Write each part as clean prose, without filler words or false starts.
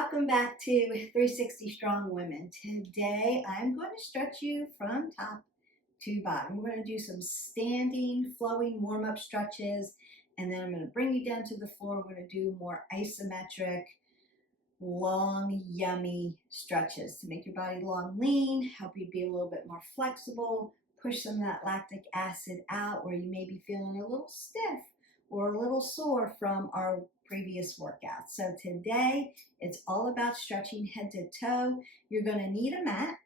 Welcome back to 360 Strong Women. Today I'm going to stretch you from top to bottom. We're going to do some standing, flowing warm-up stretches, and then I'm going to bring you down to the floor. We're going to do more isometric, long, yummy stretches to make your body long, lean, help you be a little bit more flexible, push some of that lactic acid out where you may be feeling a little stiff or a little sore from our previous workouts. So today it's all about stretching head to toe. You're going to need a mat.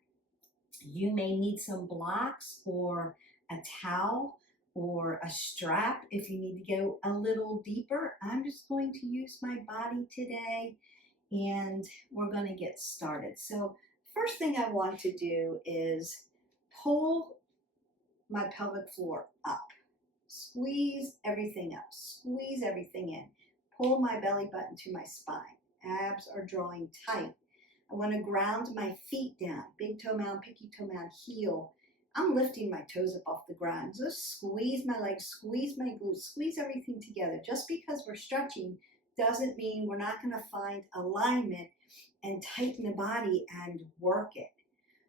You may need some blocks or a towel or a strap if you need to go a little deeper. I'm just going to use my body today and we're going to get started. So first thing I want to do is pull my pelvic floor up. Squeeze everything up, squeeze everything in. Pull my belly button to my spine. Abs are drawing tight. I want to ground my feet down. Big toe mound, pinky toe mound, heel. I'm lifting my toes up off the ground. Just squeeze my legs, squeeze my glutes, squeeze everything together. Just because we're stretching doesn't mean we're not going to find alignment and tighten the body and work it.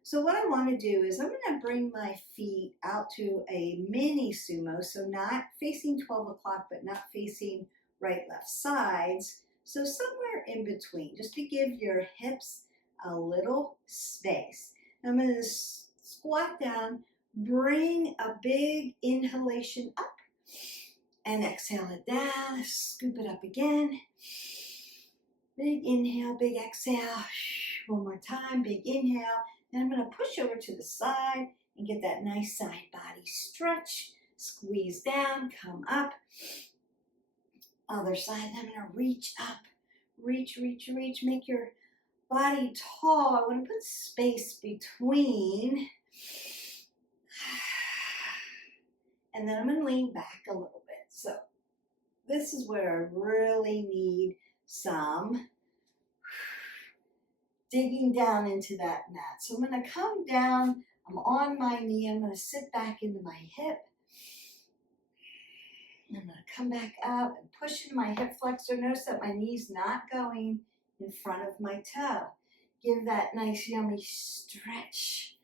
So what I want to do is I'm going to bring my feet out to a mini sumo, so not facing 12 o'clock, but not facing right, left sides. So somewhere in between, just to give your hips a little space. I'm going to squat down, bring a big inhalation up, and exhale it down, scoop it up again. Big inhale, big exhale. One more time, big inhale. Then I'm going to push over to the side and get that nice side body stretch. Squeeze down, come up. Other side, then I'm going to reach up. Reach, reach, reach. Make your body tall. I want to put space between. And then I'm going to lean back a little bit. So this is where I really need some digging down into that mat. So I'm going to come down. I'm on my knee. I'm going to sit back into my hip. I'm going to come back up and push into my hip flexor. Notice that my knee's not going in front of my toe. Give that nice yummy stretch.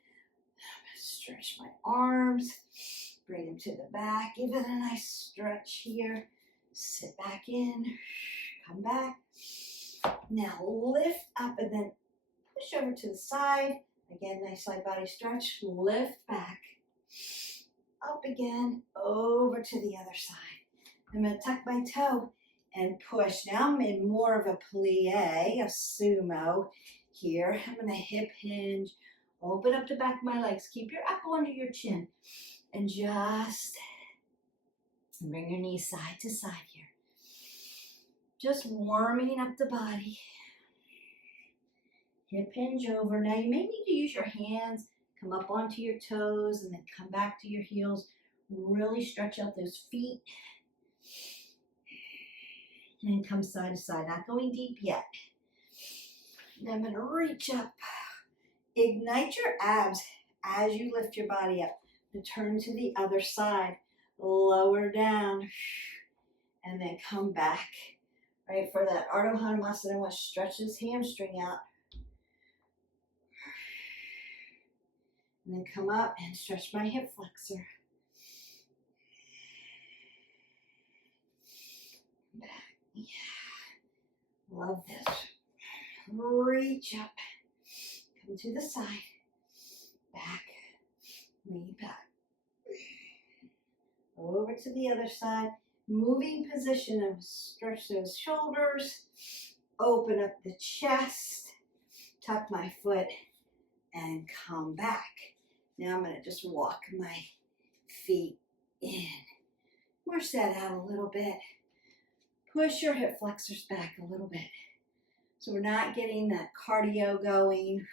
I'm going to stretch my arms. Bring them to the back. Give it a nice stretch here. Sit back in. Come back. Now lift up and then push over to the side. Again, nice side body stretch. Lift back. Up again. Over to the other side. I'm going to tuck my toe and push. Now I'm in more of a plie, a sumo here. I'm going to hip hinge. Open up the back of my legs. Keep your elbow under your chin. And just bring your knees side to side here. Just warming up the body. Hip hinge over. Now you may need to use your hands, come up onto your toes, and then come back to your heels. Really stretch out those feet. And come side to side. Not going deep yet. Now I'm going to reach up. Ignite your abs as you lift your body up. To turn to the other side. Lower down. And then come back. Right, for that Ardha Hanumasana, I want to stretch this hamstring out. And then come up and stretch my hip flexor. Back. Yeah. Love this. Reach up. Come to the side. Back. Lean back. Over to the other side. Moving position of stretch those shoulders. Open up the chest. Tuck my foot and come back. Now I'm going to just walk my feet in. Push that out a little bit. Push your hip flexors back a little bit. So we're not getting that cardio going.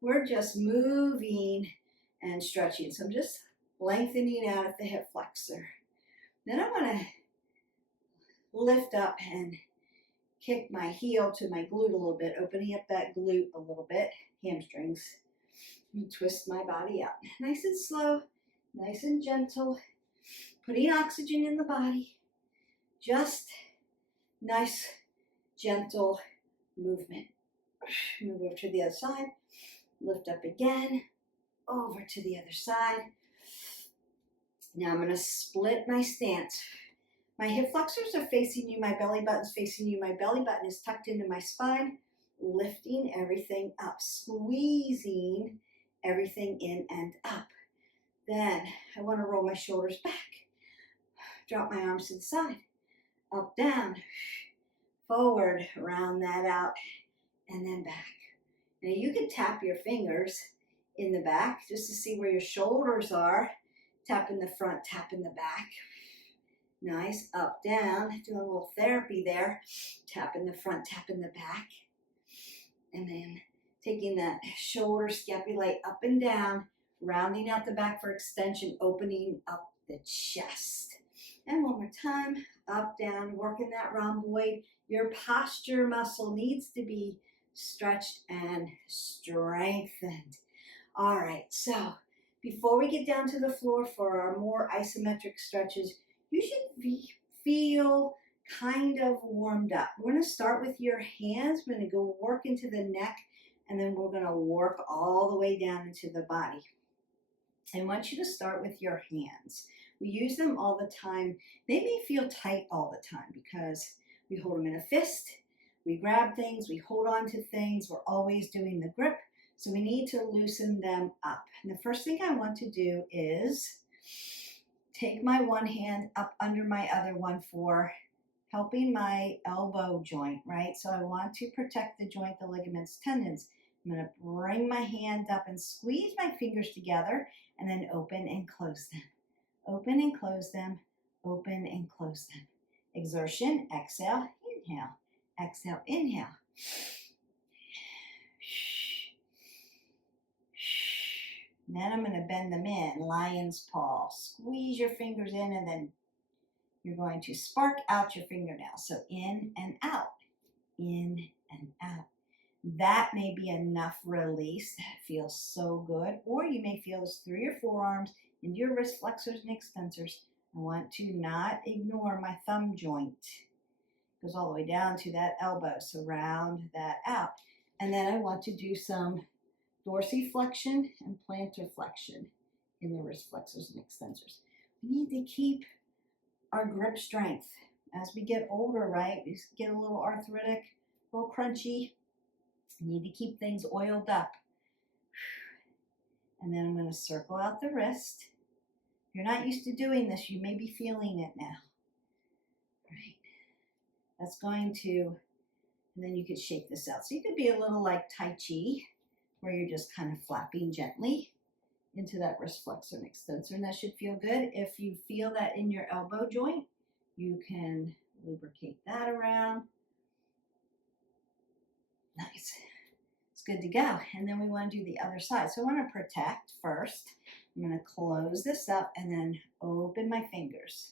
We're just moving and stretching. So I'm just lengthening out at the hip flexor. Then I'm going to lift up and kick my heel to my glute a little bit, opening up that glute a little bit, hamstrings. And twist my body out. Nice and slow, nice and gentle, putting oxygen in the body. Just nice, gentle movement. Move over to the other side, lift up again, over to the other side. Now I'm going to split my stance. My hip flexors are facing you, my belly button's facing you, my belly button is tucked into my spine, lifting everything up, squeezing everything in and up. Then I want to roll my shoulders back, drop my arms to the side, up, down, forward, round that out, and then back. Now you can tap your fingers in the back just to see where your shoulders are. Tap in the front, tap in the back. Nice, up, down, doing a little therapy there. Tap in the front, tap in the back. And then taking that shoulder scapulae up and down, rounding out the back for extension, opening up the chest. And one more time, up, down, working that rhomboid. Your posture muscle needs to be stretched and strengthened. All right, so before we get down to the floor for our more isometric stretches, you should feel kind of warmed up. We're going to start with your hands. We're going to go work into the neck, and then we're going to work all the way down into the body. I want you to start with your hands. We use them all the time. They may feel tight all the time because we hold them in a fist, we grab things, we hold on to things, we're always doing the grip, so we need to loosen them up. And the first thing I want to do is take my one hand up under my other one for helping my elbow joint, right? So I want to protect the joint, the ligaments, tendons. I'm going to bring my hand up and squeeze my fingers together and then open and close them. Open and close them, open and close them. Exertion, exhale, inhale, exhale, inhale. And then I'm going to bend them in, lion's paw. Squeeze your fingers in, and then you're going to spark out your fingernails. So in and out, in and out. That may be enough release. That feels so good. Or you may feel this through your forearms, into your wrist flexors and extensors. I want to not ignore my thumb joint. It goes all the way down to that elbow, so round that out. And then I want to do some dorsiflexion and plantar flexion in the wrist flexors and extensors. We need to keep our grip strength. As we get older, right, we get a little arthritic, a little crunchy. We need to keep things oiled up. And then I'm going to circle out the wrist. If you're not used to doing this, you may be feeling it now. Right. That's going to, and then you could shake this out. So you could be a little like Tai Chi, where you're just kind of flapping gently into that wrist flexor and extensor, and that should feel good. If you feel that in your elbow joint, you can lubricate that around. Nice. It's good to go. And then we want to do the other side. So I want to protect first. I'm going to close this up and then open my fingers.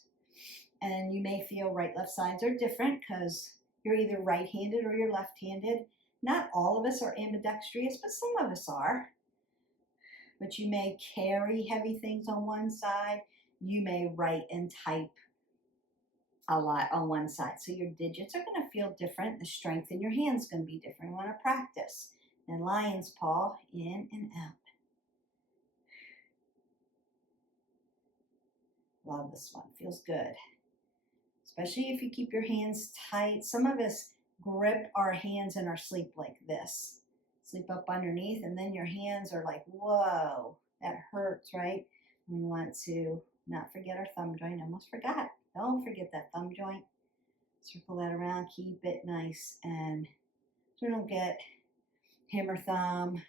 And you may feel right, left sides are different because you're either right-handed or you're left-handed. Not all of us are ambidextrous, but some of us are. But you may carry heavy things on one side. You may write and type a lot on one side. So your digits are going to feel different. The strength in your hands is going to be different. You want to practice. Then lion's paw, in and out. Love this one. Feels good. Especially if you keep your hands tight. Some of us grip our hands in our sleep like this. Sleep up underneath, and then your hands are like, whoa, that hurts, right? We want to not forget our thumb joint. Almost forgot. Don't forget that thumb joint. Circle that around. Keep it nice, and so we don't get hammer thumb.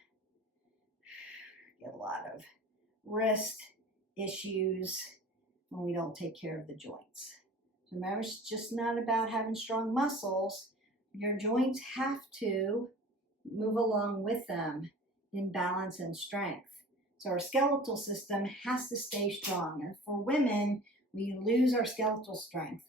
Get a lot of wrist issues when we don't take care of the joints. So remember, it's just not about having strong muscles. Your joints have to move along with them in balance and strength. So our skeletal system has to stay strong. And for women, we lose our skeletal strength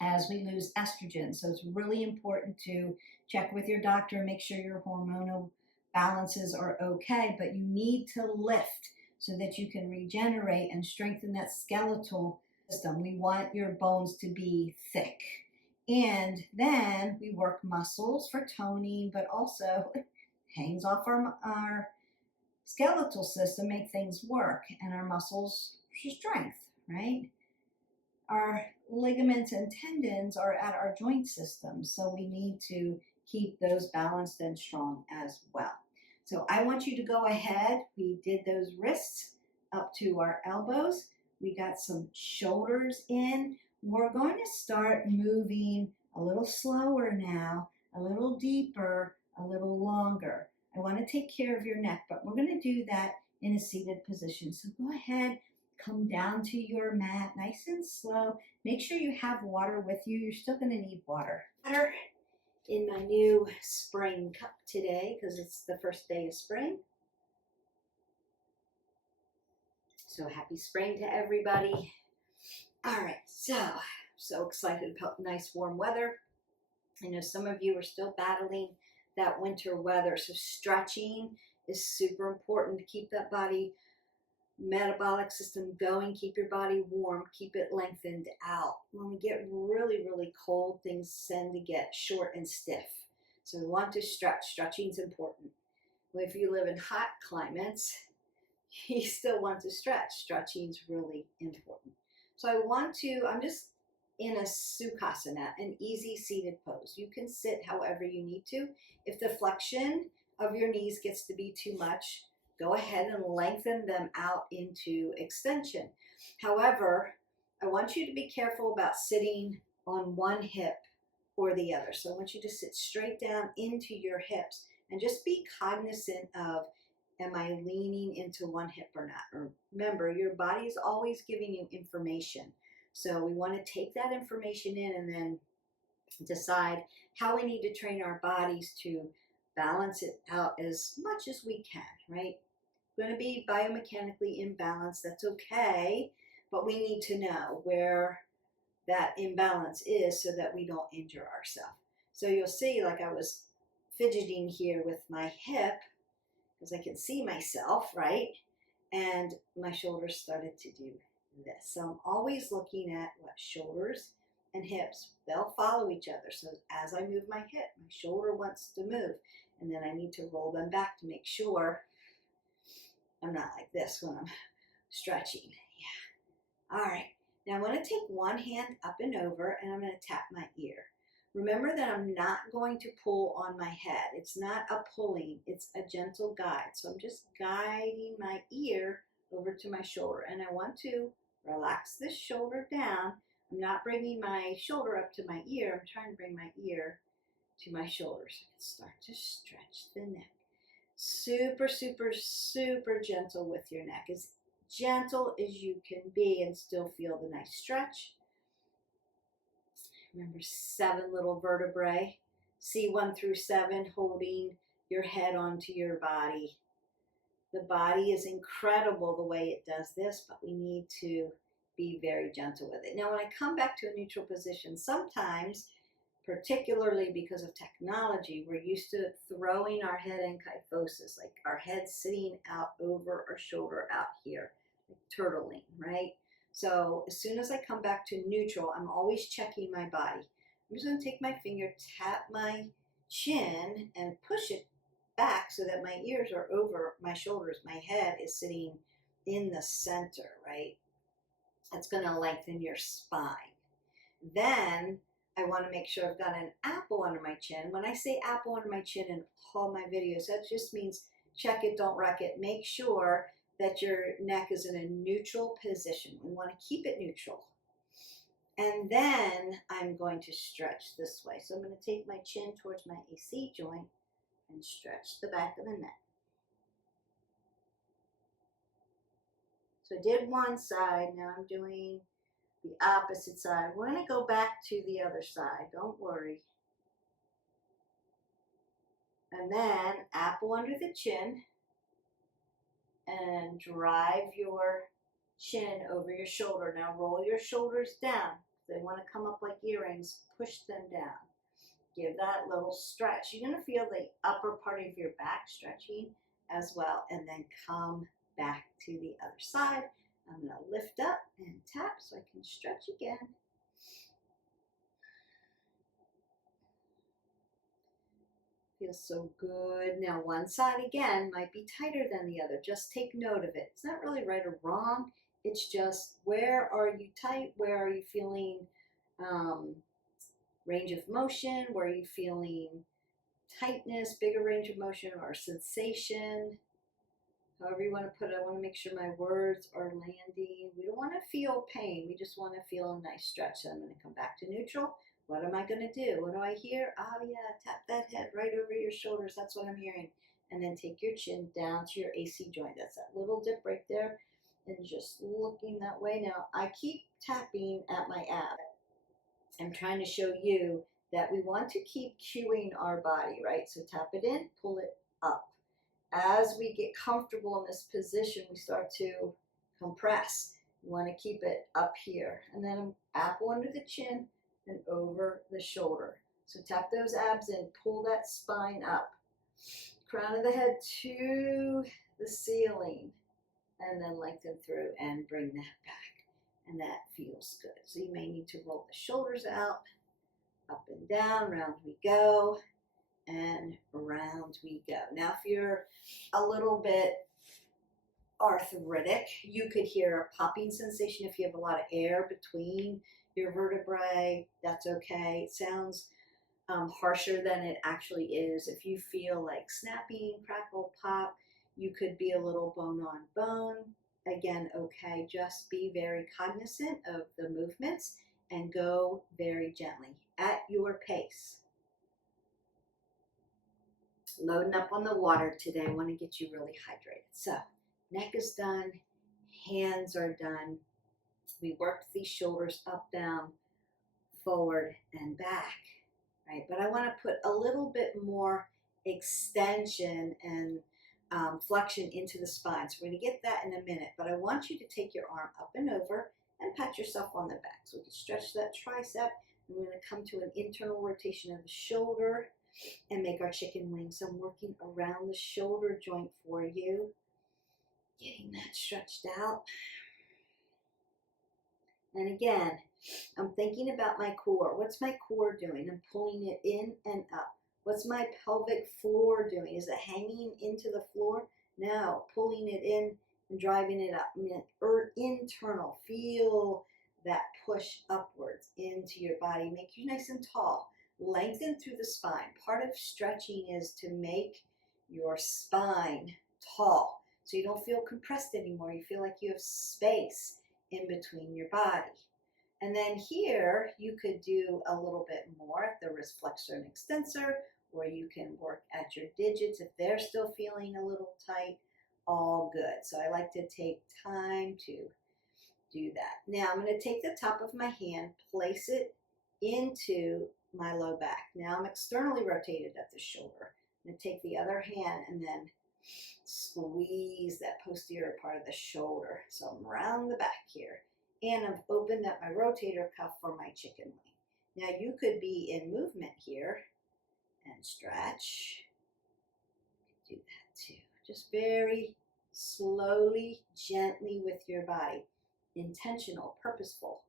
as we lose estrogen. So it's really important to check with your doctor and make sure your hormonal balances are okay. But you need to lift so that you can regenerate and strengthen that skeletal system. We want your bones to be thick And then we work muscles for toning, but also hangs off our skeletal system, make things work, and our muscles for strength, right? Our ligaments and tendons are at our joint system, so we need to keep those balanced and strong as well. So I want you to go ahead. We did those wrists up to our elbows. We got some shoulders in. We're going to start moving a little slower now, a little deeper, a little longer. I want to take care of your neck, but we're going to do that in a seated position. So go ahead, come down to your mat nice and slow. Make sure you have water with you. You're still going to need water. Water in my new spring cup today because it's the first day of spring. So happy spring to everybody. All right, so excited about nice warm weather. I know some of you are still battling that winter weather, so stretching is super important to keep that body metabolic system going, keep your body warm, keep it lengthened out. When we get really, really cold, things tend to get short and stiff. So we want to stretch. Stretching is important. If you live in hot climates, you still want to stretch. Stretching is really important. So I'm just in a Sukhasana, an easy seated pose. You can sit however you need to. If the flexion of your knees gets to be too much, go ahead and lengthen them out into extension. However, I want you to be careful about sitting on one hip or the other. So I want you to sit straight down into your hips and just be cognizant of, am I leaning into one hip or not? Remember, your body is always giving you information. So we want to take that information in and then decide how we need to train our bodies to balance it out as much as we can, right? We're going to be biomechanically imbalanced. That's okay, but we need to know where that imbalance is so that we don't injure ourselves. So you'll see, like I was fidgeting here with my hip because I can see myself, right? And my shoulders started to do this. So I'm always looking at what shoulders and hips, they'll follow each other. So as I move my hip, my shoulder wants to move, and then I need to roll them back to make sure I'm not like this when I'm stretching. Yeah. All right. Now I'm going to take one hand up and over, and I'm going to tap my ear. Remember that I'm not going to pull on my head. It's not a pulling, it's a gentle guide. So I'm just guiding my ear over to my shoulder. And I want to relax this shoulder down. I'm not bringing my shoulder up to my ear. I'm trying to bring my ear to my shoulder so I can start to stretch the neck. Super, super, super gentle with your neck. As gentle as you can be and still feel the nice stretch. Remember, 7 little vertebrae. C1 through 7, holding your head onto your body. The body is incredible the way it does this, but we need to be very gentle with it. Now, when I come back to a neutral position, sometimes, particularly because of technology, we're used to throwing our head in kyphosis, like our head sitting out over our shoulder out here, like turtling, right? So as soon as I come back to neutral, I'm always checking my body. I'm just going to take my finger, tap my chin, and push it back so that my ears are over my shoulders. My head is sitting in the center, right? That's going to lengthen your spine. Then I want to make sure I've got an apple under my chin. When I say apple under my chin in all my videos, that just means check it, don't wreck it. Make sure that your neck is in a neutral position. We want to keep it neutral. And then I'm going to stretch this way. So I'm going to take my chin towards my AC joint and stretch the back of the neck. So I did one side, now I'm doing the opposite side. We're going to go back to the other side, don't worry. And then apple under the chin and drive your chin over your shoulder. Now roll your shoulders down. If they want to come up like earrings, push them down. Give that little stretch. You're going to feel the upper part of your back stretching as well, and then come back to the other side. I'm going to lift up and tap so I can stretch again. Feels so good. Now one side again might be tighter than the other. Just take note of it. It's not really right or wrong. It's just where are you tight? Where are you feeling range of motion? Where are you feeling tightness, bigger range of motion or sensation? However you want to put it, I want to make sure my words are landing. We don't want to feel pain. We just want to feel a nice stretch. So I'm going to come back to neutral. What am I going to do? What do I hear? Oh, yeah, tap that head right over your shoulders. That's what I'm hearing. And then take your chin down to your AC joint. That's that little dip right there. And just looking that way. Now, I keep tapping at my ab. I'm trying to show you that we want to keep cueing our body, right? So tap it in, pull it up. As we get comfortable in this position, we start to compress. You want to keep it up here. And then apple under the chin and over the shoulder. So tap those abs in, pull that spine up. Crown of the head to the ceiling. And then lengthen through and bring that back. And that feels good. So you may need to roll the shoulders out, up and down, round we go. And around we go. Now, if you're a little bit arthritic, you could hear a popping sensation if you have a lot of air between your vertebrae. That's okay. It sounds harsher than it actually is. If you feel like snapping, crackle, pop, you could be a little bone on bone. Again, okay. Just be very cognizant of the movements and go very gently at your pace. Loading up on the water today. I want to get you really hydrated. So neck is done, hands are done. We worked these shoulders up, down, forward, and back, right? But I want to put a little bit more extension and flexion into the spine. So we're going to get that in a minute, but I want you to take your arm up and over and pat yourself on the back. So we can stretch that tricep. And we're going to come to an internal rotation of the shoulder and make our chicken wings. So I'm working around the shoulder joint for you, getting that stretched out. And again, I'm thinking about my core. What's my core doing? I'm pulling it in and up. What's my pelvic floor doing? Is it hanging into the floor? No, pulling it in and driving it up. Internal, feel that push upwards into your body. Make you nice and tall. Lengthen through the spine. Part of stretching is to make your spine tall so you don't feel compressed anymore. You feel like you have space in between your body. And then here you could do a little bit more at the wrist flexor and extensor, or you can work at your digits if they're still feeling a little tight. All good. So I like to take time to do that. Now I'm going to take the top of my hand, place it into my low back. Now I'm externally rotated at the shoulder. I'm going to take the other hand and then squeeze that posterior part of the shoulder. So I'm around the back here. And I've opened up my rotator cuff for my chicken wing. Now you could be in movement here and stretch. Do that too. Just very slowly, gently with your body. Intentional, purposeful.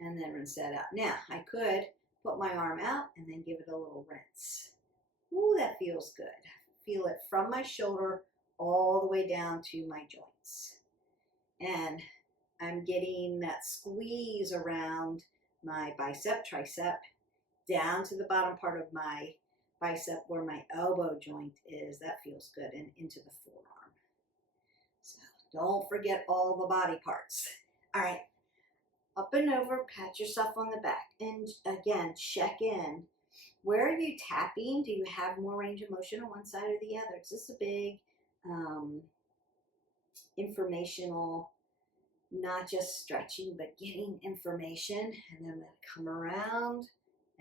And then rinse that out. Now, I could put my arm out and then give it a little rinse. Ooh, that feels good. Feel it from my shoulder all the way down to my joints. And I'm getting that squeeze around my bicep, tricep, down to the bottom part of my bicep where my elbow joint is. That feels good. And into the forearm. So don't forget all the body parts. All right. Up and over, pat yourself on the back. And again, check in. Where are you tapping? Do you have more range of motion on one side or the other? Is this a big informational, not just stretching, but getting information? And then I'm going to come around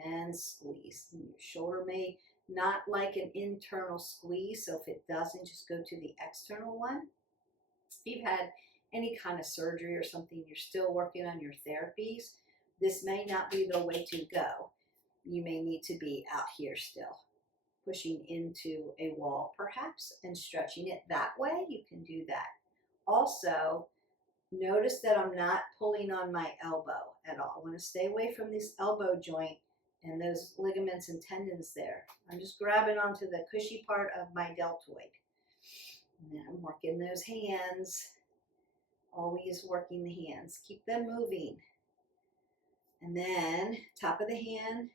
and squeeze. And your shoulder may not like an internal squeeze, so if it doesn't, just go to the external one. If you've had any kind of surgery or something, you're still working on your therapies, this may not be the way to go. You may need to be out here still, pushing into a wall perhaps and stretching it that way. You can do that. Also, notice that I'm not pulling on my elbow at all. I want to stay away from this elbow joint and those ligaments and tendons there. I'm just grabbing onto the cushy part of my deltoid. And then I'm working those hands, always working the hands. Keep them moving. And then top of the hand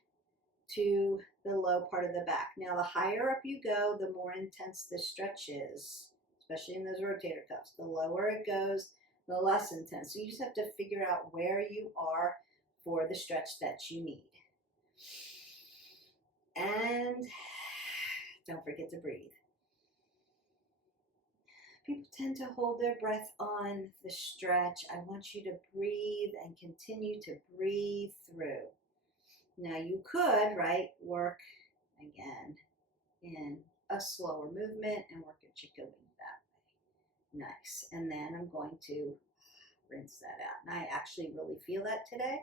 to the low part of the back. Now, the higher up you go, the more intense this stretch is, especially in those rotator cuffs. The lower it goes, the less intense. So you just have to figure out where you are for the stretch that you need. And don't forget to breathe. People tend to hold their breath on the stretch. I want you to breathe and continue to breathe through. Now you could, right, work again in a slower movement and work at chicken wing that way. Nice. And then I'm going to rinse that out. And I actually really feel that today.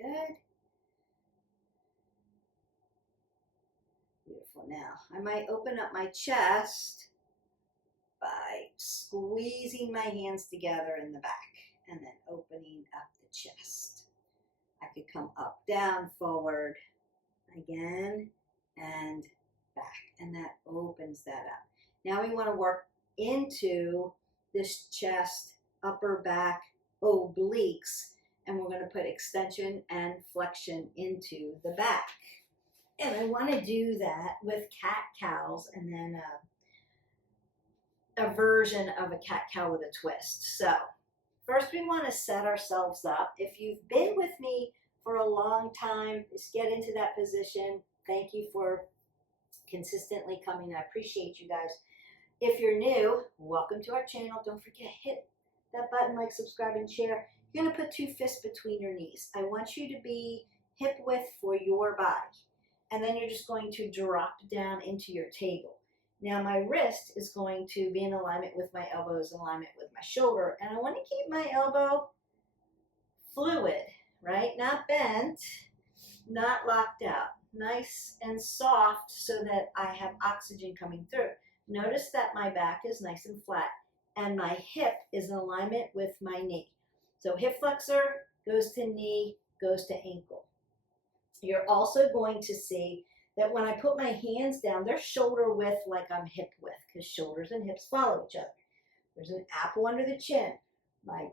Good. Beautiful. Now, I might open up my chest by squeezing my hands together in the back and then opening up the chest. I could come up, down, forward, again, and back, and that opens that up. Now we want to work into this chest, upper back, obliques, and we're going to put extension and flexion into the back. And I want to do that with cat-cows and then a version of a cat-cow with a twist. So first we want to set ourselves up. If you've been with me for a long time, just get into that position. Thank you for consistently coming. I appreciate you guys. If you're new, welcome to our channel. Don't forget, hit that button, like, subscribe, and share. You're going to put 2 fists between your knees. I want you to be hip width for your body. And then you're just going to drop down into your table. Now my wrist is going to be in alignment with my elbows, in alignment with my shoulder. And I want to keep my elbow fluid, right? Not bent, not locked out. Nice and soft so that I have oxygen coming through. Notice that my back is nice and flat and my hip is in alignment with my knee. So hip flexor goes to knee, goes to ankle. You're also going to see that when I put my hands down, they're shoulder width like I'm hip width, because shoulders and hips follow each other. There's an apple under the chin. My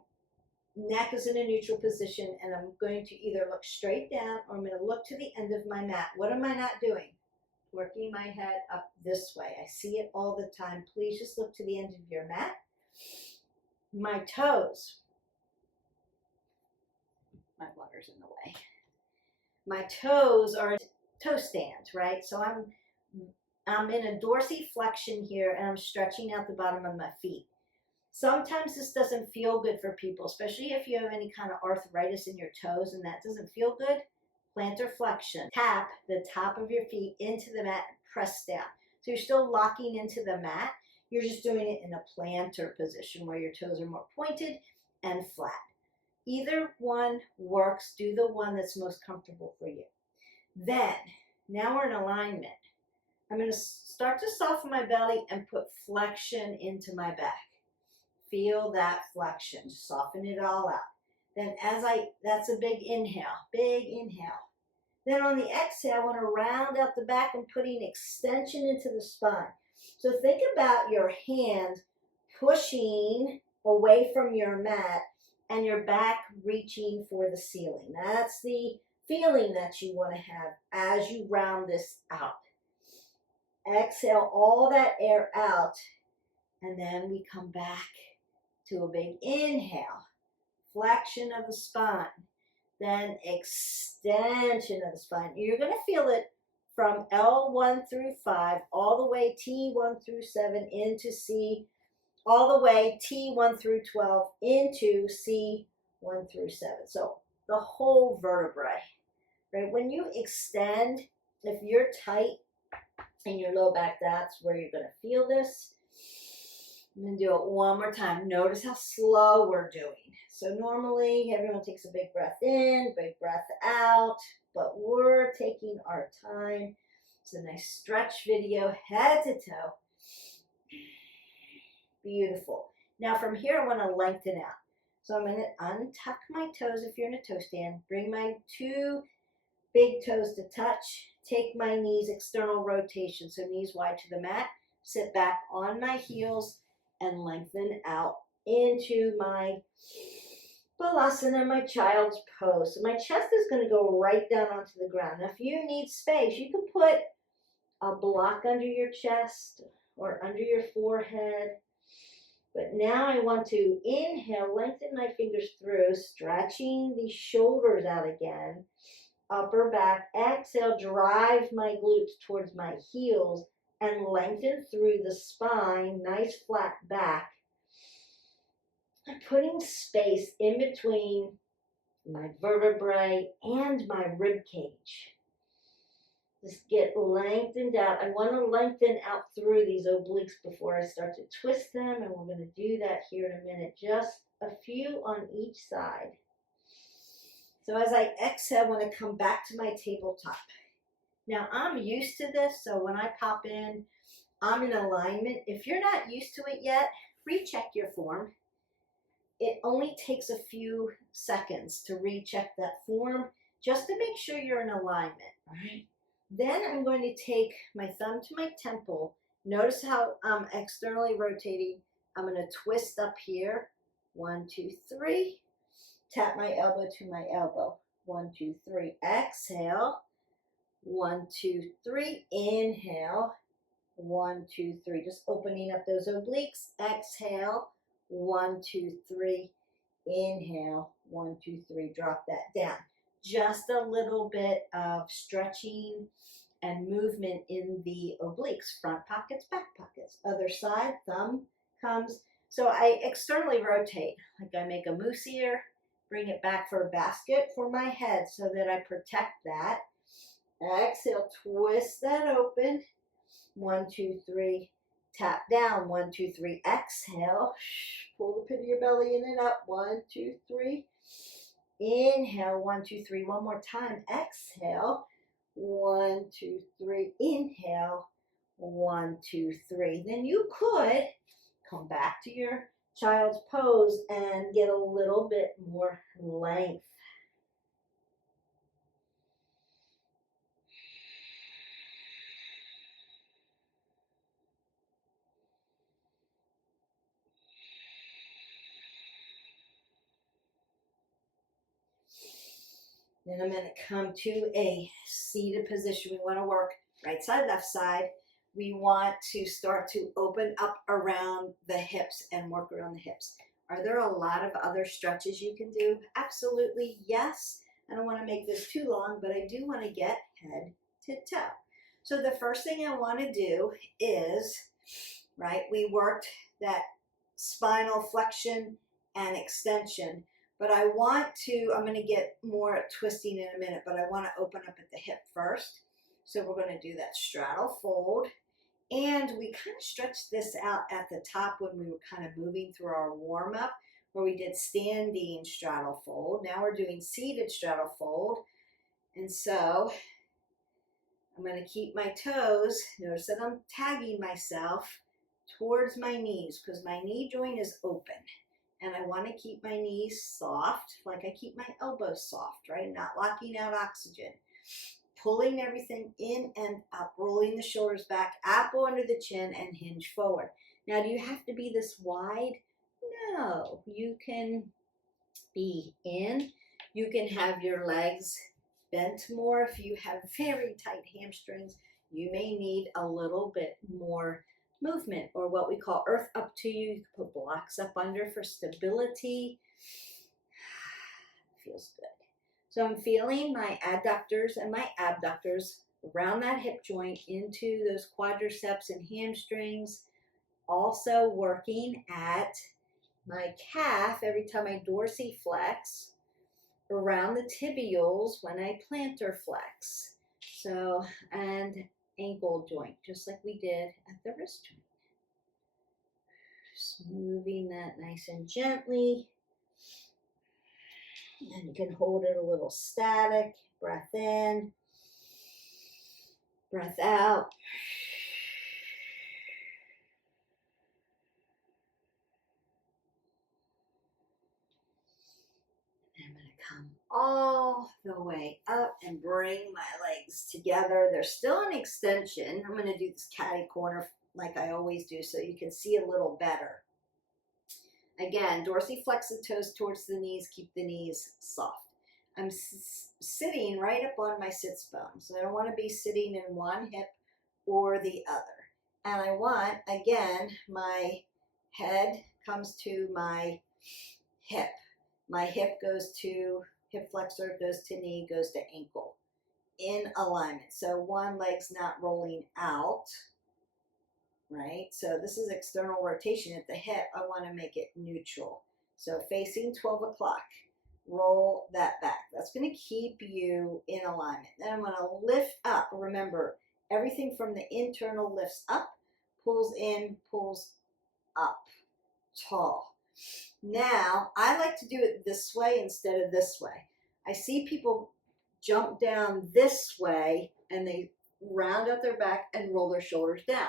neck is in a neutral position, and I'm going to either look straight down or I'm going to look to the end of my mat. What am I not doing? Working my head up this way. I see it all the time. Please just look to the end of your mat. My toes. My water's in the way. My toes are toe stand, right? So I'm in a dorsiflexion here, and I'm stretching out the bottom of my feet. Sometimes this doesn't feel good for people, especially if you have any kind of arthritis in your toes and that doesn't feel good. Plantar flexion. Tap the top of your feet into the mat and press down. So you're still locking into the mat. You're just doing it in a plantar position where your toes are more pointed and flat. Either one works. Do the one that's most comfortable for you. Then, now we're in alignment. I'm going to start to soften my belly and put flexion into my back. Feel that flexion. Soften it all out. Then that's a big inhale. Big inhale. Then on the exhale, I want to round out the back and putting extension into the spine. So think about your hand pushing away from your mat and your back reaching for the ceiling. That's the feeling that you want to have as you round this out. Exhale all that air out, and then we come back to a big inhale. Flexion of the spine, then extension of the spine. You're going to feel it from L1 through 5, all the way T1 through 7 into C, all the way T1 through 12 into C1 through 7. So the whole vertebrae, right? When you extend, if you're tight in your low back, that's where you're going to feel this. I'm going to do it one more time. Notice how slow we're doing. So normally everyone takes a big breath in, big breath out, but we're taking our time. It's a nice stretch video, head to toe. Beautiful. Now from here, I want to lengthen out. So I'm going to untuck my toes if you're in a toe stand. Bring my 2 big toes to touch. Take my knees external rotation, so knees wide to the mat. Sit back on my heels and lengthen out into my Balasana, my child's pose. So my chest is going to go right down onto the ground. Now, if you need space, you can put a block under your chest or under your forehead. But now I want to inhale, lengthen my fingers through, stretching the shoulders out again. Upper back, exhale, drive my glutes towards my heels and lengthen through the spine, nice flat back. I'm putting space in between my vertebrae and my rib cage. Just get lengthened out. I want to lengthen out through these obliques before I start to twist them, and we're going to do that here in a minute. Just a few on each side. So as I exhale, I want to come back to my tabletop. Now I'm used to this, so when I pop in, I'm in alignment. If you're not used to it yet, recheck your form. It only takes a few seconds to recheck that form just to make sure you're in alignment. All right. Then I'm going to take my thumb to my temple. Notice how I'm externally rotating. I'm going to twist up here. 1, 2, 3. Tap my elbow to my elbow. 1, 2, 3. Exhale. 1, 2, 3. Inhale. 1, 2, 3. Just opening up those obliques. Exhale. 1, 2, 3. Inhale. 1, 2, 3. Drop that down. Just a little bit of stretching and movement in the obliques. Front pockets, back pockets. Other side, thumb comes. So I externally rotate. Like I make a moose ear, bring it back for a basket for my head so that I protect that. Exhale, twist that open. 1, 2, 3. Tap down. 1, 2, 3. Exhale. Pull the pit of your belly in and up. 1, 2, 3. Inhale. 1, 2, 3. One more time. Exhale. 1, 2, 3. Inhale. 1, 2, 3. Then you could come back to your child's pose and get a little bit more length. Then I'm going to come to a seated position. We want to work right side, left side. We want to start to open up around the hips and work around the hips. Are there a lot of other stretches you can do? Absolutely, yes. I don't want to make this too long, but I do want to get head to toe. So the first thing I want to do is, right, we worked that spinal flexion and extension. But I want to, I'm going to get more twisting in a minute, but I want to open up at the hip first. So we're going to do that straddle fold. And we kind of stretched this out at the top when we were kind of moving through our warm up, where we did standing straddle fold. Now we're doing seated straddle fold. And so I'm going to keep my toes. Notice that I'm tagging myself towards my knees because my knee joint is open. And I want to keep my knees soft, like I keep my elbows soft, right? Not locking out oxygen. Pulling everything in and up, rolling the shoulders back, apple under the chin, and hinge forward. Now, do you have to be this wide? No. You can be in. You can have your legs bent more. If you have very tight hamstrings, you may need a little bit more movement, or what we call earth up to you. You can put blocks up under for stability. Feels good. So I'm feeling my adductors and my abductors around that hip joint into those quadriceps and hamstrings. Also working at my calf every time I dorsiflex, around the tibials when I plantar flex. So, and ankle joint, just like we did at the wrist joint. Just moving that nice and gently. And you can hold it a little static. Breath in, breath out. all the way up and bring my legs together. They're still an extension. I'm going to do this catty corner like I always do so you can see a little better. Again, dorsiflex the toes towards the knees. Keep the knees soft. I'm sitting right up on my sits bones. So I don't want to be sitting in one hip or the other. And I want, again, my head comes to my hip. My hip goes to hip flexor, goes to knee, goes to ankle in alignment. So one leg's not rolling out, right? So this is external rotation at the hip. I want to make it neutral. So facing 12 o'clock, roll that back. That's going to keep you in alignment. Then I'm going to lift up. Remember, everything from the internal lifts up, pulls in, pulls up, tall. Now, I like to do it this way instead of this way. I see people jump down this way and they round out their back and roll their shoulders down.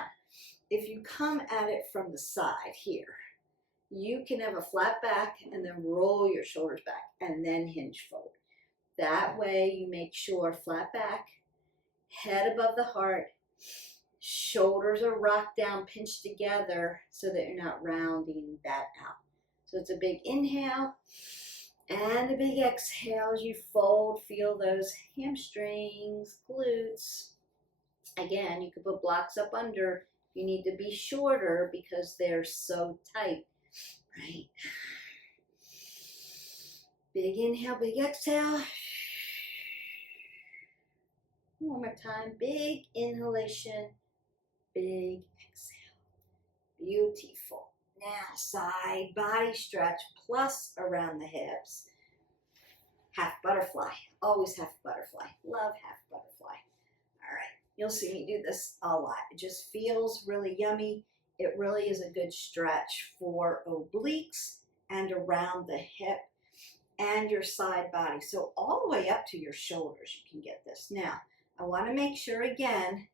If you come at it from the side here, you can have a flat back and then roll your shoulders back and then hinge forward. That way you make sure flat back, head above the heart, shoulders are rocked down, pinched together so that you're not rounding that out. So it's a big inhale and a big exhale as you fold. Feel those hamstrings, glutes. Again, you can put blocks up under. You need to be shorter because they're so tight, right? Big inhale, big exhale. One more time. Big inhalation, big exhale. Beautiful. Now, side body stretch plus around the hips. Half butterfly. Always half butterfly. Love half butterfly. All right. You'll see me do this a lot. It just feels really yummy. It really is a good stretch for obliques and around the hip and your side body. So all the way up to your shoulders, you can get this. Now, I want to make sure, again,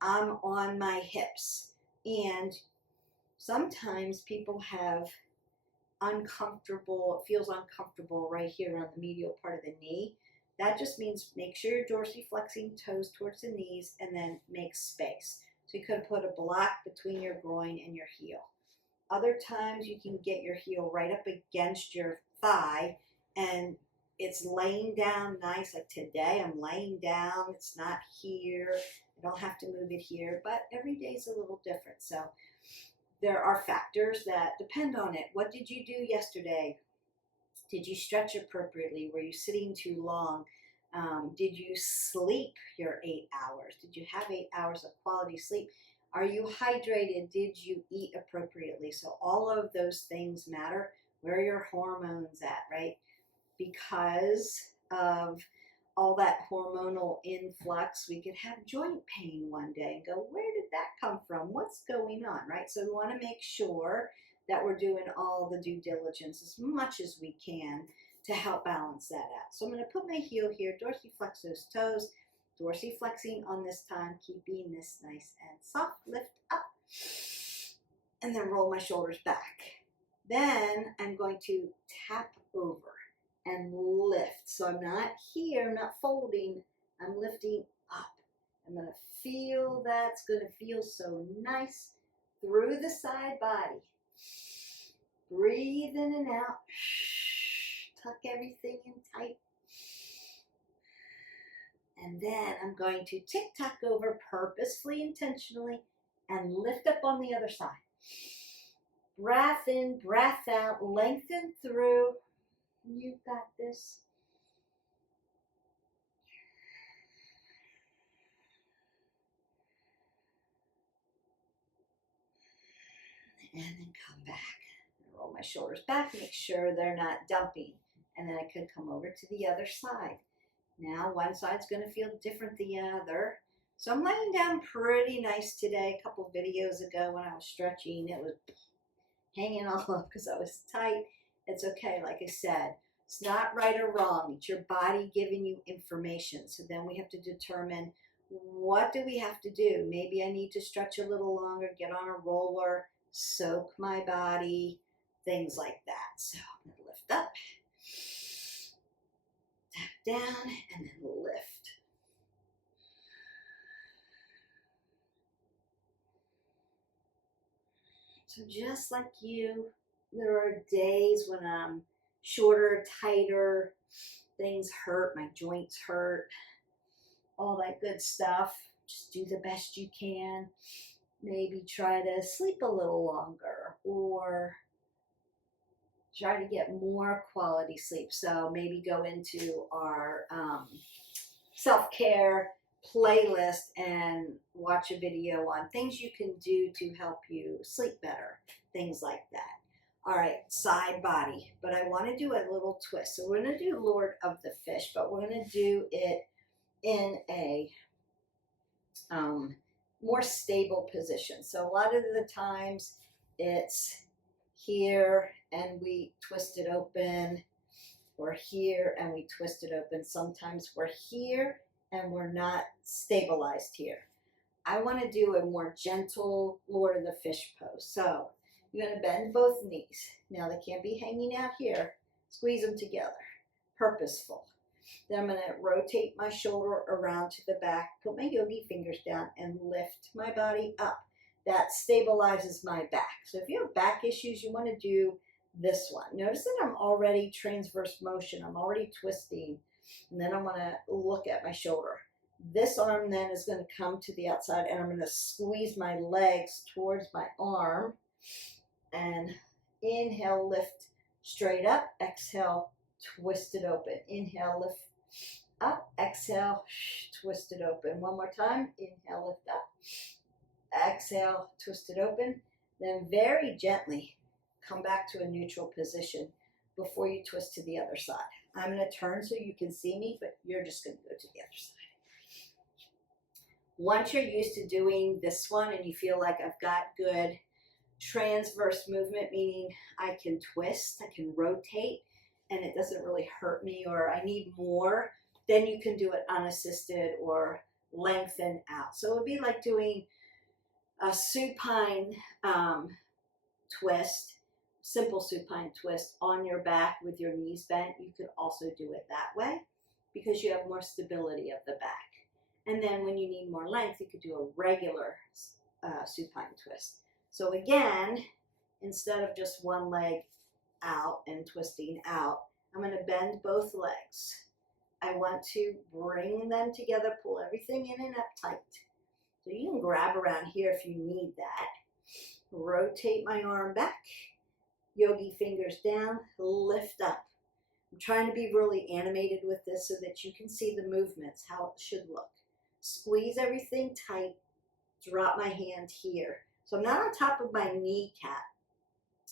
I'm on my hips. And sometimes people have it feels uncomfortable right here on the medial part of the knee. That just means make sure you're dorsiflexing toes towards the knees and then make space. So you could put a block between your groin and your heel. Other times you can get your heel right up against your thigh and it's laying down nice. Like today I'm laying down, it's not here. I don't have to move it here, but every day is a little different. So there are factors that depend on it. What did you do yesterday? Did you stretch appropriately? Were you sitting too long? Did you sleep your 8 hours? Did you have 8 hours of quality sleep? Are you hydrated? Did you eat appropriately? So all of those things matter. Where are your hormones at, right? Because of all that hormonal influx, we could have joint pain one day and go, where did that come from? What's going on, right? So we want to make sure that we're doing all the due diligence as much as we can to help balance that out. So I'm going to put my heel here, dorsiflex those toes, dorsiflexing on this time, keeping this nice and soft, lift up, and then roll my shoulders back. Then I'm going to tap over and lift. So I'm not here, I'm not folding, I'm lifting up. I'm going to feel that's going to feel so nice through the side body. Breathe in and out. Tuck everything in tight. And then I'm going to tick-tock over purposefully, intentionally, and lift up on the other side. Breath in, breath out, lengthen through. You've got this. And then come back. Roll my shoulders back, make sure they're not dumping. And then I could come over to the other side. Now one side's going to feel different than the other. So I'm laying down pretty nice today. A couple videos ago when I was stretching, it was hanging all up because I was tight. It's okay, like I said. It's not right or wrong. It's your body giving you information. So then we have to determine, what do we have to do? Maybe I need to stretch a little longer, get on a roller, soak my body, things like that. So I'm going to lift up. down, and then lift. So just like you, there are days when I'm shorter, tighter, things hurt, my joints hurt, all that good stuff. Just do the best you can. Maybe try to sleep a little longer or try to get more quality sleep. So maybe go into our self-care playlist and watch a video on things you can do to help you sleep better, things like that. All right, side body, but I want to do a little twist. So we're going to do Lord of the Fish, but we're going to do it in a more stable position. So a lot of the times it's here and we twist it open, or here and we twist it open. Sometimes we're here and we're not stabilized here. I want to do a more gentle Lord of the Fish pose. So you're going to bend both knees. Now they can't be hanging out here. Squeeze them together. Purposeful. Then I'm going to rotate my shoulder around to the back, put my yogi fingers down, and lift my body up. That stabilizes my back. So if you have back issues, you want to do this one. Notice that I'm already transverse motion. I'm already twisting. And then I'm going to look at my shoulder. This arm then is going to come to the outside, and I'm going to squeeze my legs towards my arm. And inhale, lift straight up. Exhale, twist it open. Inhale, lift up. Exhale, twist it open. One more time. Inhale, lift up. Exhale, twist it open. Then very gently come back to a neutral position before you twist to the other side. I'm going to turn so you can see me, but you're just going to go to the other side. Once you're used to doing this one and you feel like I've got good transverse movement, meaning I can twist, I can rotate, and it doesn't really hurt me, or I need more, then you can do it unassisted or lengthen out. So it would be like doing a supine twist, simple supine twist on your back with your knees bent. You could also do it that way because you have more stability of the back. And then when you need more length, you could do a regular supine twist. So again, instead of just one leg out and twisting out, I'm going to bend both legs. I want to bring them together, pull everything in and up tight. So you can grab around here if you need that. Rotate my arm back, yogi fingers down, lift up. I'm trying to be really animated with this so that you can see the movements, how it should look. Squeeze everything tight, drop my hand here. So I'm not on top of my kneecap.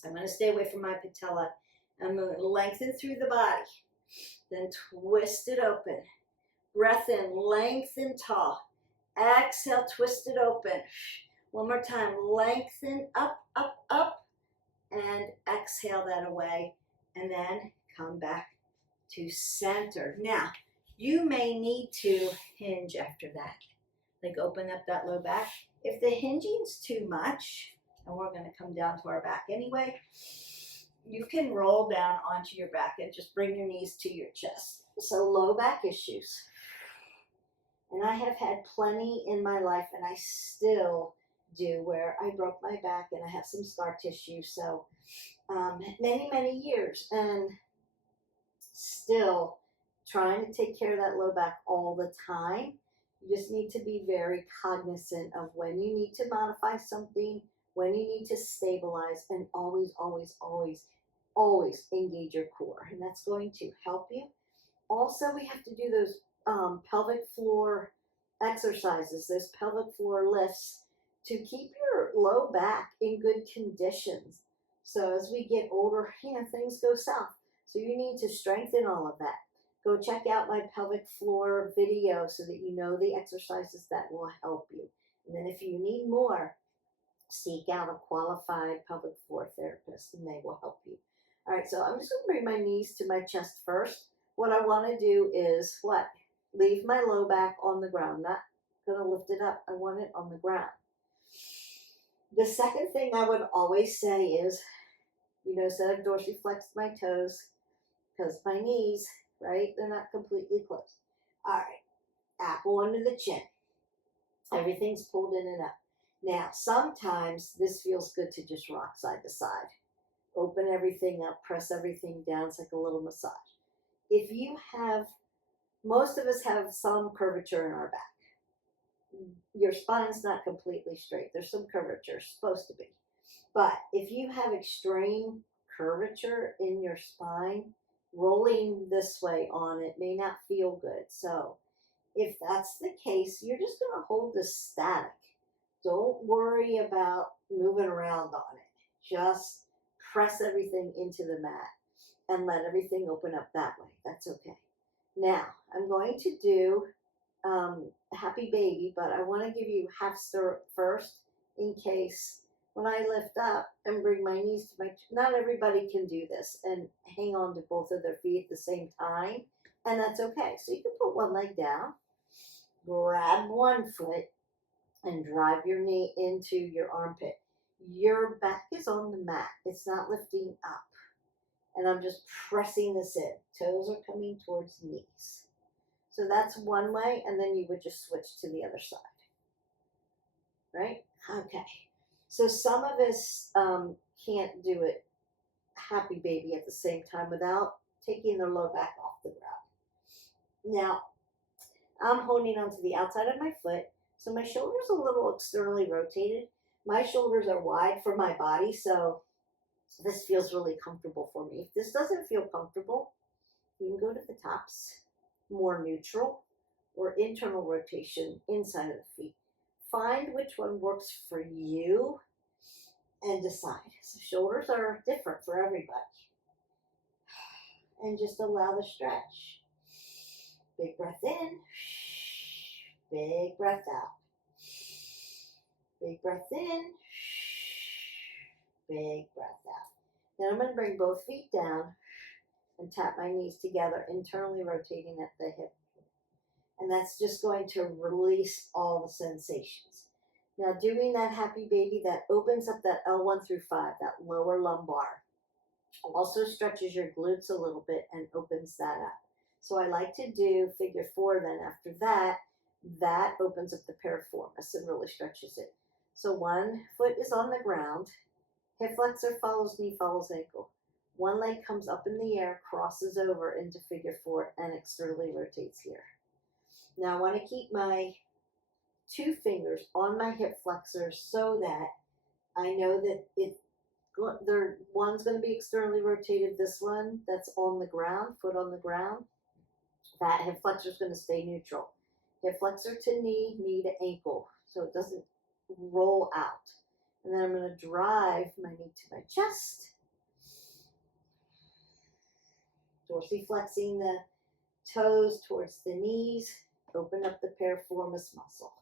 I'm going to stay away from my patella. I'm going to lengthen through the body. Then twist it open. Breath in, lengthen tall. Exhale, twist it open. One more time. Lengthen up, up, up. And exhale that away. And then come back to center. Now, you may need to hinge after that. Like open up that low back. If the hinging's too much, and we're going to come down to our back anyway, you can roll down onto your back and just bring your knees to your chest. So low back issues. And I have had plenty in my life, and I still do, where I broke my back and I have some scar tissue. So many, many years, and still trying to take care of that low back all the time. You just need to be very cognizant of when you need to modify something, when you need to stabilize, and always, always, always, always engage your core. And that's going to help you. Also, we have to do those pelvic floor exercises, those pelvic floor lifts to keep your low back in good conditions. So as we get older, things go south. So you need to strengthen all of that. Go check out my pelvic floor video so that you know the exercises that will help you. And then if you need more, seek out a qualified pelvic floor therapist and they will help you. All right, so I'm just going to bring my knees to my chest first. What I want to do is what? Leave my low back on the ground. Not going to lift it up. I want it on the ground. The second thing I would always say is, instead of dorsiflex my toes, because my knees, right? They're not completely closed. All right, apple under the chin. Everything's pulled in and up. Now, sometimes this feels good to just rock side to side. Open everything up, press everything down. It's like a little massage. If you have, most of us have some curvature in our back. Your spine's not completely straight. There's some curvature, supposed to be. But if you have extreme curvature in your spine, rolling this way on it may not feel good. So if that's the case, you're just going to hold this static. Don't worry about moving around on it. Just press everything into the mat and let everything open up that way. That's okay. Now, I'm going to do Happy Baby, but I want to give you half stirrup first in case when I lift up and bring my knees to my, not everybody can do this and hang on to both of their feet at the same time, and that's okay. So you can put one leg down, grab one foot, and drive your knee into your armpit. Your back is on the mat. It's not lifting up. And I'm just pressing this in. Toes are coming towards knees. So that's one way, and then you would just switch to the other side. Right? Okay. So some of us can't do it Happy Baby at the same time without taking their low back off the ground. Now, I'm holding onto the outside of my foot, so my shoulder's a little externally rotated. My shoulders are wide for my body, so this feels really comfortable for me. If this doesn't feel comfortable, you can go to the tops, more neutral, or internal rotation inside of the feet. Find which one works for you and decide. So shoulders are different for everybody. And just allow the stretch. Big breath in, big breath out. Big breath in, big breath out. Then I'm going to bring both feet down and tap my knees together, internally rotating at the hip. And that's just going to release all the sensations. Now doing that Happy Baby, that opens up that L1 through 5, that lower lumbar. Also stretches your glutes a little bit and opens that up. So I like to do figure 4 then after that. That opens up the piriformis and really stretches it. So one foot is on the ground. Hip flexor follows knee, follows ankle. One leg comes up in the air, crosses over into figure 4, and externally rotates here. Now I want to keep my 2 fingers on my hip flexor so that I know that one's going to be externally rotated. This one that's on the ground, foot on the ground, that hip flexor is going to stay neutral. Hip flexor to knee, knee to ankle, so it doesn't roll out. And then I'm going to drive my knee to my chest, dorsiflexing the toes towards the knees, open up the piriformis muscle.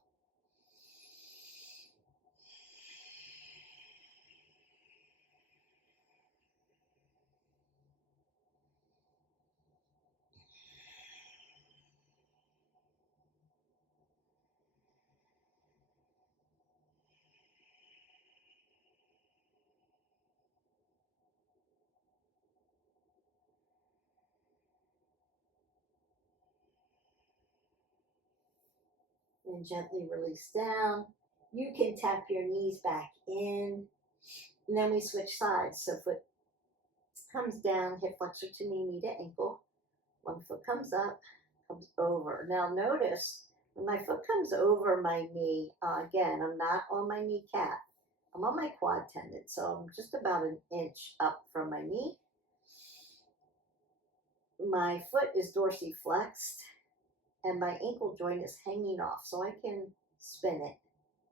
And gently release down. You can tap your knees back in. And then we switch sides. So foot comes down, hip flexor to knee, knee to ankle. One foot comes up, comes over. Now notice when my foot comes over my knee, again, I'm not on my kneecap. I'm on my quad tendon. So I'm just about an inch up from my knee. My foot is dorsiflexed and my ankle joint is hanging off, so I can spin it.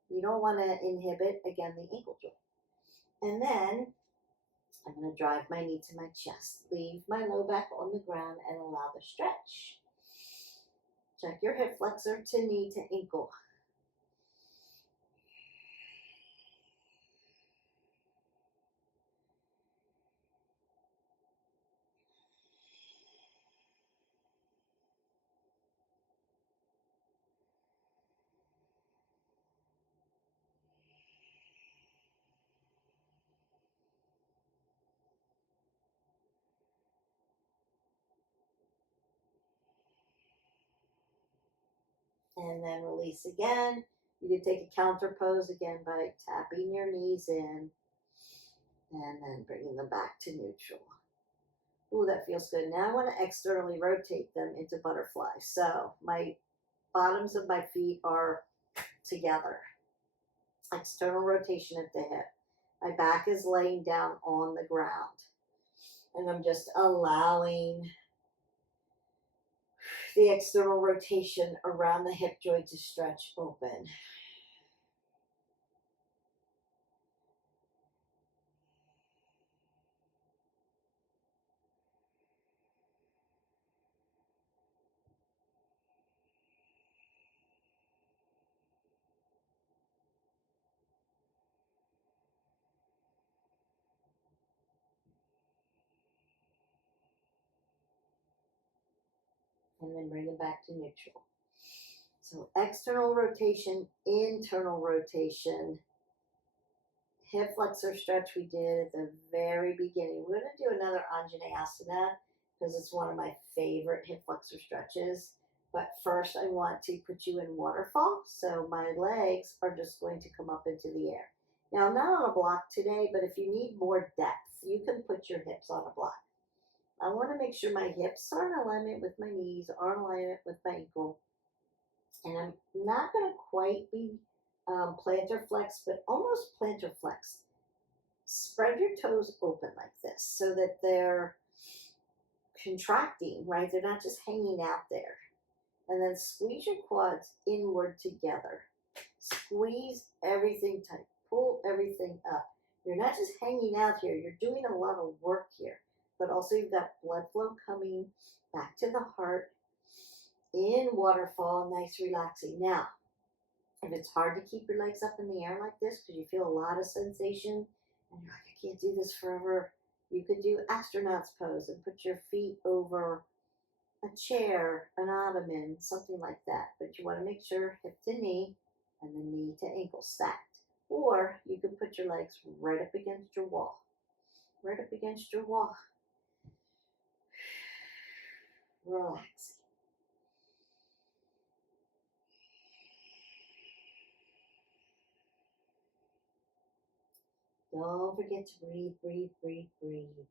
You don't want to inhibit, again, the ankle joint. And then I'm going to drive my knee to my chest, leave my low back on the ground, and allow the stretch. Check your hip flexor to knee to ankle. and then release again. You can take a counter pose again by tapping your knees in and then bringing them back to neutral. Ooh, that feels good. Now I want to externally rotate them into butterfly. So my bottoms of my feet are together. External rotation at the hip. My back is laying down on the ground. And I'm just allowing the external rotation around the hip joint to stretch open. And then bring it back to neutral. So external rotation, internal rotation. Hip flexor stretch we did at the very beginning. We're going to do another Anjaneyasana because it's one of my favorite hip flexor stretches. But first I want to put you in waterfall. So my legs are just going to come up into the air. Now I'm not on a block today, but if you need more depth, you can put your hips on a block. I want to make sure my hips are in alignment with my knees, are in alignment with my ankle. And I'm not going to quite be plantar flex, but almost plantar flex. Spread your toes open like this so that they're contracting, right? They're not just hanging out there. And then squeeze your quads inward together. Squeeze everything tight. Pull everything up. You're not just hanging out here. You're doing a lot of work here. But also you've got blood flow coming back to the heart. In waterfall, nice relaxing. Now, if it's hard to keep your legs up in the air like this because you feel a lot of sensation and you're like, I can't do this forever, you could do astronaut's pose and put your feet over a chair, an ottoman, something like that. But you want to make sure hip to knee and then knee to ankle stacked. Or you can put your legs right up against your wall. Right up against your wall. Relax. Don't forget to breathe, breathe, breathe, breathe.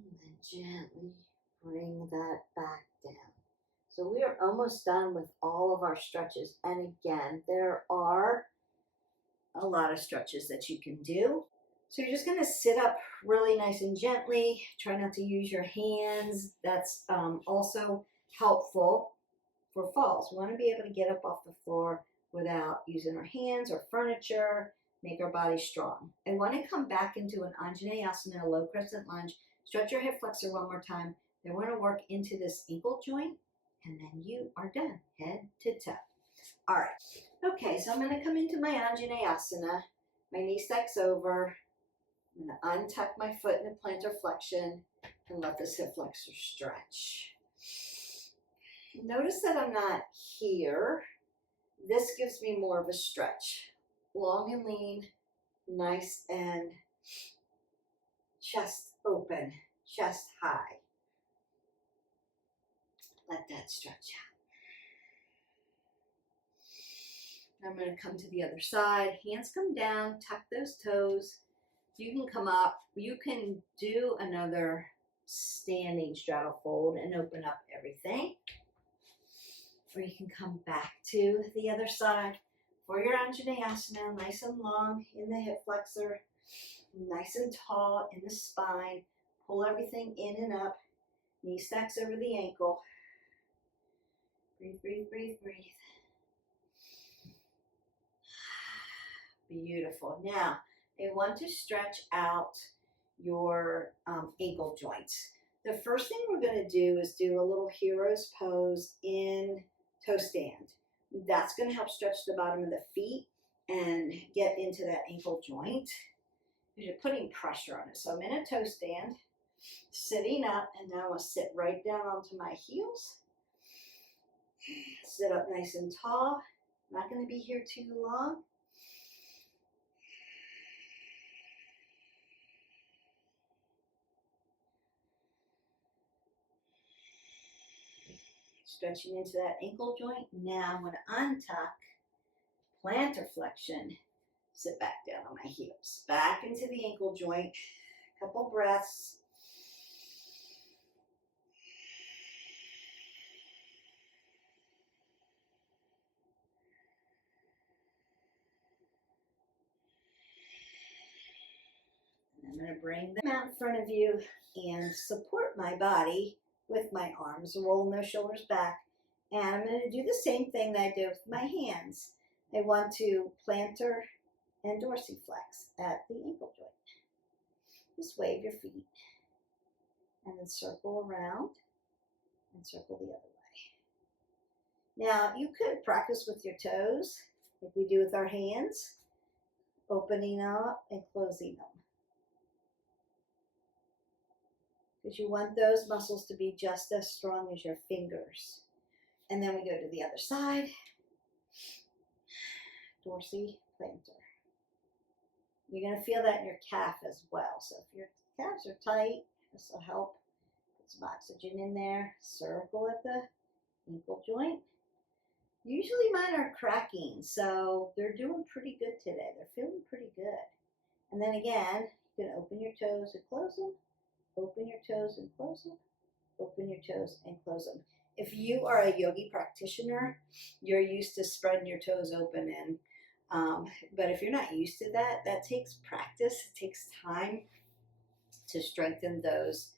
And then gently bring that back down. So we are almost done with all of our stretches. And again, there are a lot of stretches that you can do. So you're just going to sit up really nice and gently. Try not to use your hands. That's also helpful for falls. We want to be able to get up off the floor without using our hands or furniture. Make our body strong. And want to come back into an Anjaneyasana, low crescent lunge. Stretch your hip flexor one more time. Then we're going to work into this ankle joint. And then you are done, head to toe. All right. Okay, so I'm going to come into my Anjaneyasana. My knee stacks over. I'm going to untuck my foot in a plantar flexion and let this hip flexor stretch. Notice that I'm not here. This gives me more of a stretch. Long and lean, nice and chest open, chest high. Let that stretch out. I'm going to come to the other side. Hands come down, tuck those toes. You can come up. You can do another standing straddle fold and open up everything. Or you can come back to the other side for your Anjaneyasana, nice and long in the hip flexor, nice and tall in the spine. Pull everything in and up. Knee stacks over the ankle. Breathe, breathe, breathe, breathe. Beautiful. Now, I want to stretch out your ankle joints. The first thing we're going to do is do a little hero's pose in toe stand. That's going to help stretch the bottom of the feet and get into that ankle joint because you're putting pressure on it. So I'm in a toe stand, sitting up, and now I'm going to sit right down onto my heels. Sit up nice and tall. I'm not going to be here too long. Stretching into that ankle joint. Now I'm going to untuck, plantar flexion, sit back down on my heels. Back into the ankle joint. Couple breaths. And I'm going to bring them out in front of you and support my body with my arms, rolling those shoulders back. And I'm going to do the same thing that I did with my hands. I want to plantar and dorsiflex at the ankle joint. Just wave your feet and then circle around and circle the other way. Now, you could practice with your toes, like we do with our hands, opening up and closing them. Because you want those muscles to be just as strong as your fingers. And then we go to the other side. Dorsi, plantar. You're going to feel that in your calf as well. So if your calves are tight, this will help put some oxygen in there. Circle at the ankle joint. Usually mine are cracking, so they're doing pretty good today. They're feeling pretty good. And then again, you can open your toes and close them. Open your toes and close them. Open your toes and close them. If you are a yogi practitioner, you're used to spreading your toes open. But if you're not used to that, that takes practice. It takes time to strengthen those,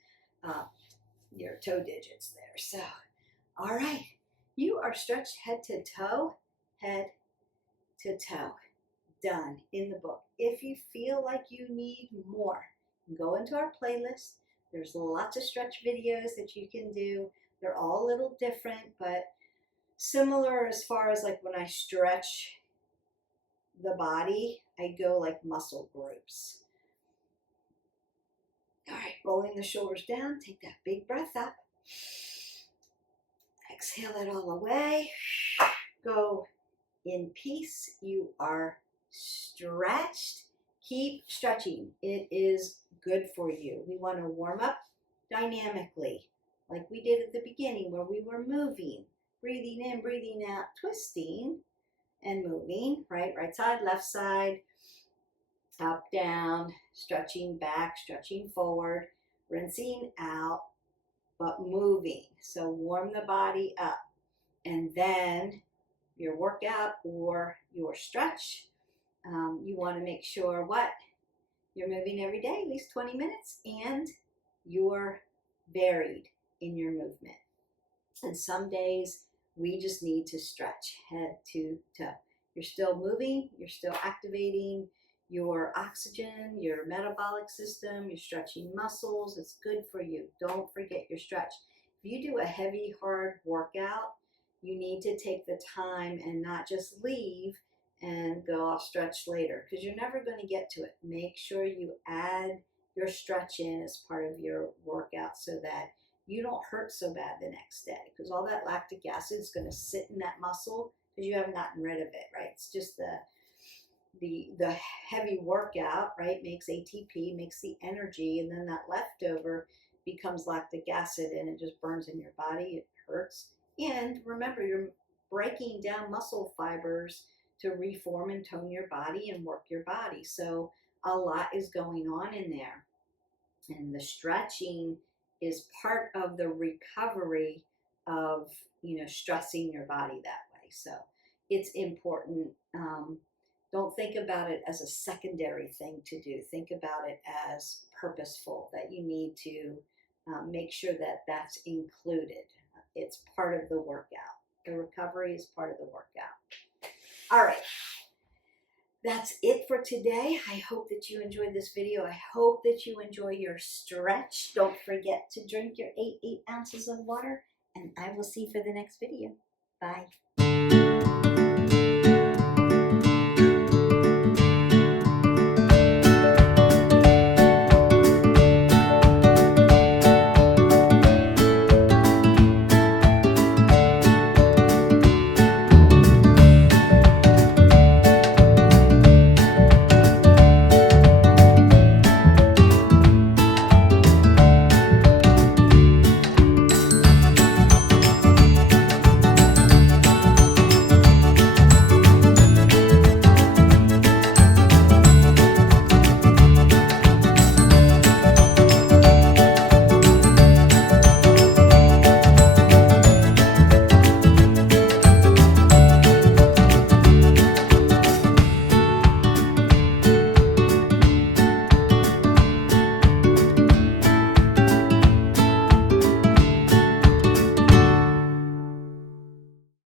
your toe digits there. So, all right. You are stretched head to toe, head to toe. Done in the book. If you feel like you need more, go into our playlist. There's lots of stretch videos that you can do. They're all a little different, but similar as far as like when I stretch the body, I go like muscle groups. All right, rolling the shoulders down. Take that big breath up. Exhale it all away. Go in peace. You are stretched. Keep stretching. It is good for you. We want to warm up dynamically, like we did at the beginning where we were moving, breathing in, breathing out, twisting and moving, right? Right side, left side, up, down, stretching back, stretching forward, rinsing out, but moving. So warm the body up. And then your workout or your stretch, you want to make sure what? You're moving every day, at least 20 minutes, and you're varied in your movement. And some days we just need to stretch head to toe. You're still moving, you're still activating your oxygen, your metabolic system, you're stretching muscles. It's good for you. Don't forget your stretch. If you do a heavy, hard workout, you need to take the time and not just leave and go, I'll stretch later, because you're never going to get to it. Make sure you add your stretch in as part of your workout so that you don't hurt so bad the next day, because all that lactic acid is going to sit in that muscle because you haven't gotten rid of it, right? It's just the heavy workout, right, makes ATP, makes the energy, and then that leftover becomes lactic acid and it just burns in your body. It hurts. And remember, you're breaking down muscle fibers to reform and tone your body and work your body. So a lot is going on in there. And the stretching is part of the recovery of, stressing your body that way. So it's important. Don't think about it as a secondary thing to do. Think about it as purposeful, that you need to make sure that that's included. It's part of the workout. The recovery is part of the workout. All right. That's it for today. I hope that you enjoyed this video. I hope that you enjoy your stretch. Don't forget to drink your 8 ounces of water, and I will see you for the next video. Bye.